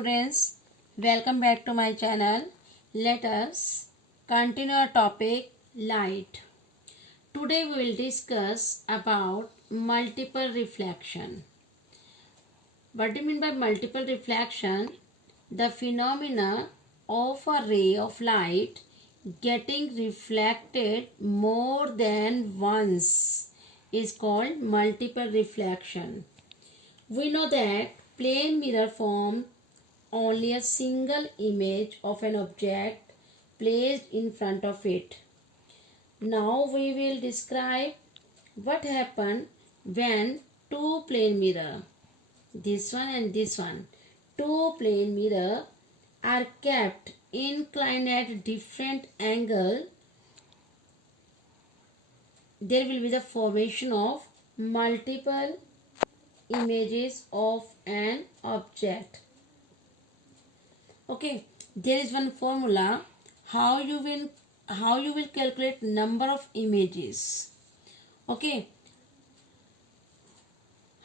students, welcome back to my channel. Let us continue our topic light. Today we will discuss about multiple reflection. What do you mean by multiple reflection? The phenomena of a ray of light getting reflected more than once is called multiple reflection. We know that plane mirror forms only a single image of an object placed in front of it. Now we will describe what happened when two plane mirror, this one and this one, two plane mirror are kept inclined at different angle. There will be the formation of multiple images of an object. Okay, there is one formula how you will calculate number of images. Okay,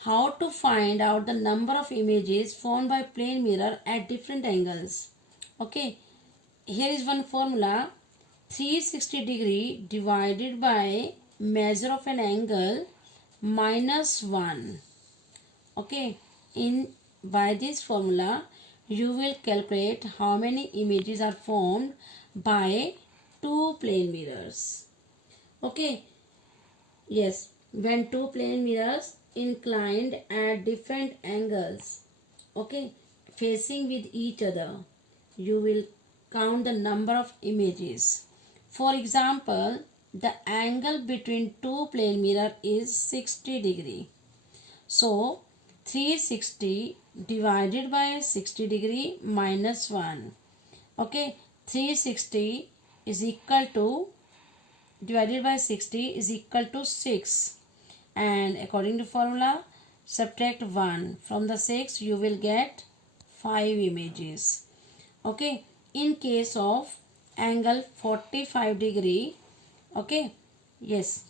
how to find out the number of images formed by plane mirror at different angles. Okay, here is one formula: 360 degree divided by measure of an angle minus 1. Okay, by this formula you will calculate how many images are formed by two plane mirrors. Okay, yes, when two plane mirrors inclined at different angles, okay, facing with each other, you will count the number of images. For example, the angle between two plane mirror is 60 degree. So 360 divided by 60 degree minus 1. Okay, 360 is equal to, divided by 60 is equal to 6. And according to formula, subtract 1 from the 6, you will get 5 images. Okay, in case of angle 45 degree, okay, yes,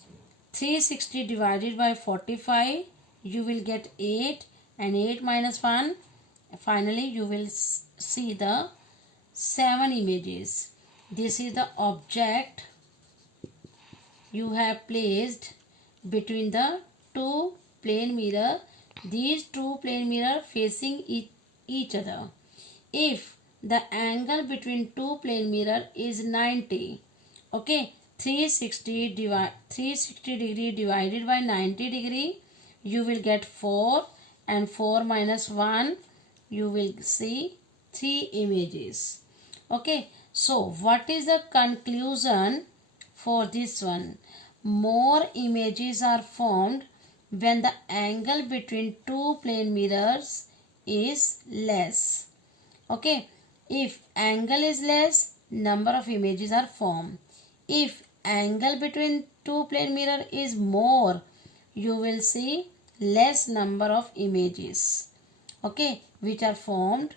360 divided by 45, you will get 8, and 8 minus 1, finally you will see the 7 images. This is the object you have placed between the two plane mirror. These two plane mirror facing each other. If the angle between two plane mirror is 90, okay, 360 degree divided by 90 degree, you will get 4, and 4 minus 1, you will see 3 images. Okay, so what is the conclusion for this one? More images are formed when the angle between two plane mirrors is less. Okay, if angle is less, number of images are formed. If angle between two plane mirror is more, you will see less number of images, okay, which are formed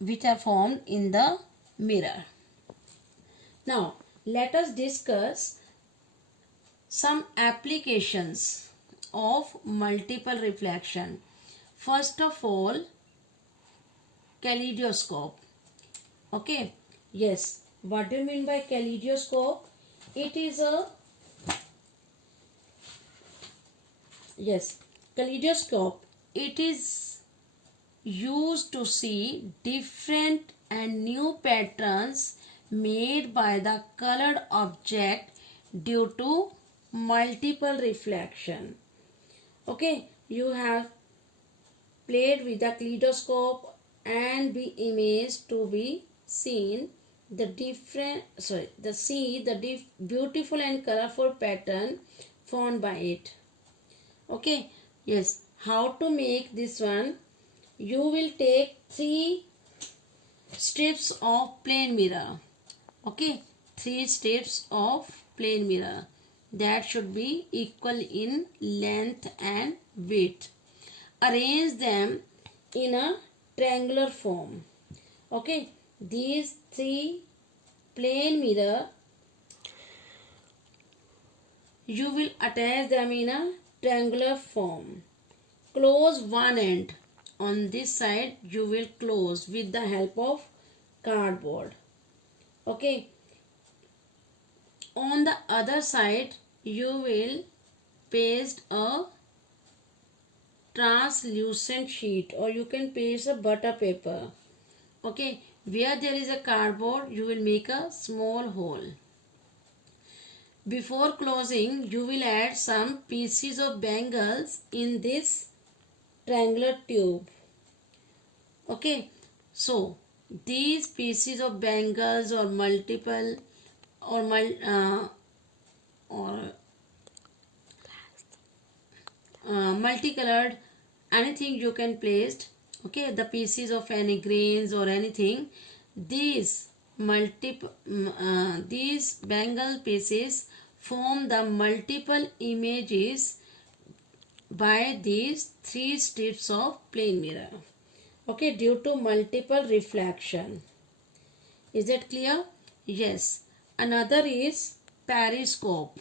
in the mirror. Now let us discuss some applications of multiple reflection. First of all, kaleidoscope. Okay, yes, what do you mean by kaleidoscope? It is a kaleidoscope. It is used to see different and new patterns made by the colored object due to multiple reflection. Okay, you have played with the kaleidoscope and the image to be seen the beautiful and colorful pattern formed by it. Okay, yes, how to make this one? You will take 3 strips of plane mirror. Okay, 3 strips of plane mirror that should be equal in length and width. Arrange them in a triangular form. Okay, these 3 plane mirror, you will attach them in a triangular form. Close one end on this side you will close with the help of cardboard. Okay, on the other side you will paste a translucent sheet, or you can paste a butter paper. Okay, where there is a cardboard you will make a small hole. Before closing you will add some pieces of bangles in this triangular tube. Okay, so these pieces of bangles or multiple or multicolored, anything you can place. Okay, the pieces of any grains or anything, these these bangle pieces form the multiple images by these 3 strips of plane mirror. Okay, due to multiple reflection. Is that clear? Yes. Another is periscope.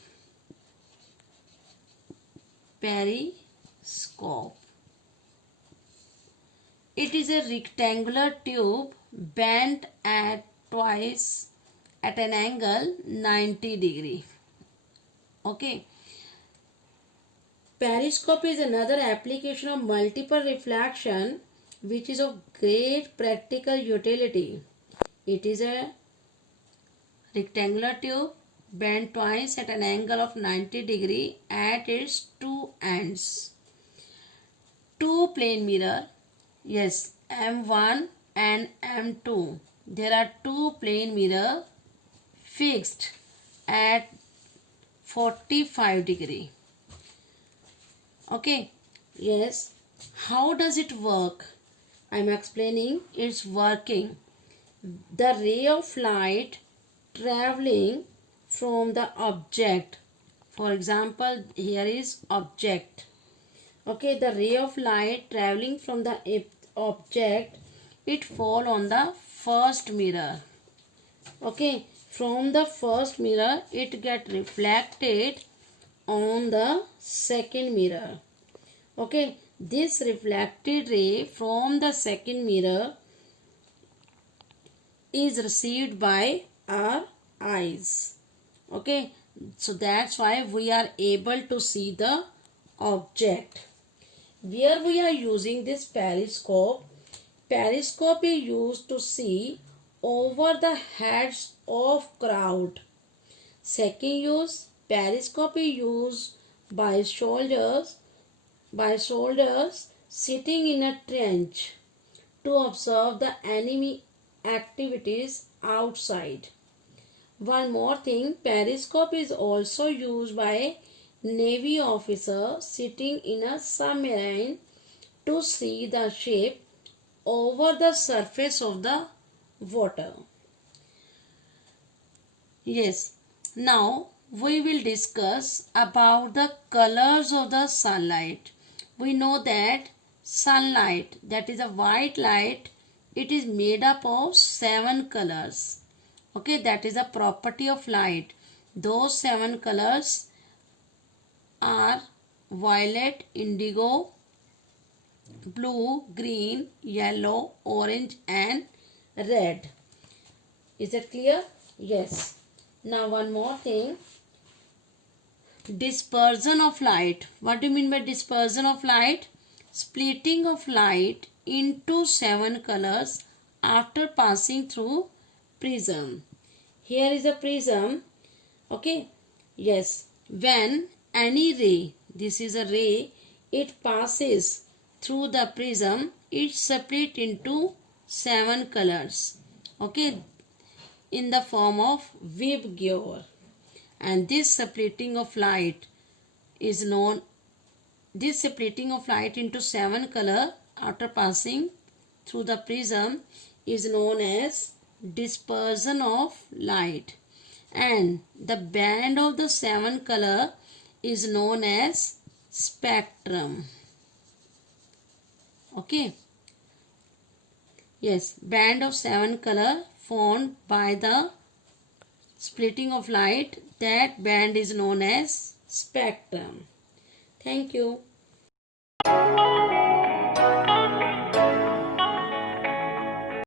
Periscope. It is a rectangular tube bent at twice at an angle 90 degree. Okay. Periscope is another application of multiple reflection which is of great practical utility. It is a rectangular tube bent twice at an angle of 90 degree at its 2 ends. 2 plane mirror, yes, M1 and M2. There are 2 plane mirror fixed at 45 degree. Okay, yes. How does it work? I am explaining its working. The ray of light traveling from the object, for example here is object. Okay, the ray of light traveling from the object, it fall on the first mirror. Okay, from the first mirror it get reflected on the second mirror. Okay, this reflected ray from the second mirror is received by our eyes. Okay, so that's why we are able to see the object. Where we are using this periscope, periscope is used to see over the heads of crowd. Second use, periscope is used by soldiers sitting in a trench to observe the enemy activities outside. One more thing, periscope is also used by Navy officers sitting in a submarine to see the ship over the surface of the water. Yes, now we will discuss about the colors of the sunlight. We know that sunlight, that is a white light, it is made up of 7 colors. Okay, that is a property of light. Those 7 colors are violet, indigo, blue, green, yellow, orange and red. Is that clear? Yes. Now one more thing. Dispersion of light. What do you mean by dispersion of light? Splitting of light into 7 colors after passing through prism. Here is a prism. Okay. Yes. When any ray, this is a ray, it passes through the prism, it split into 7 colors. Okay. In the form of Vibgyor. And this splitting of light is known, this splitting of light into 7 color after passing through the prism is known as dispersion of light, and the band of the 7 color is known as spectrum. Okay. Yes, band of 7 color formed by the splitting of light, that band is known as spectrum. Thank you.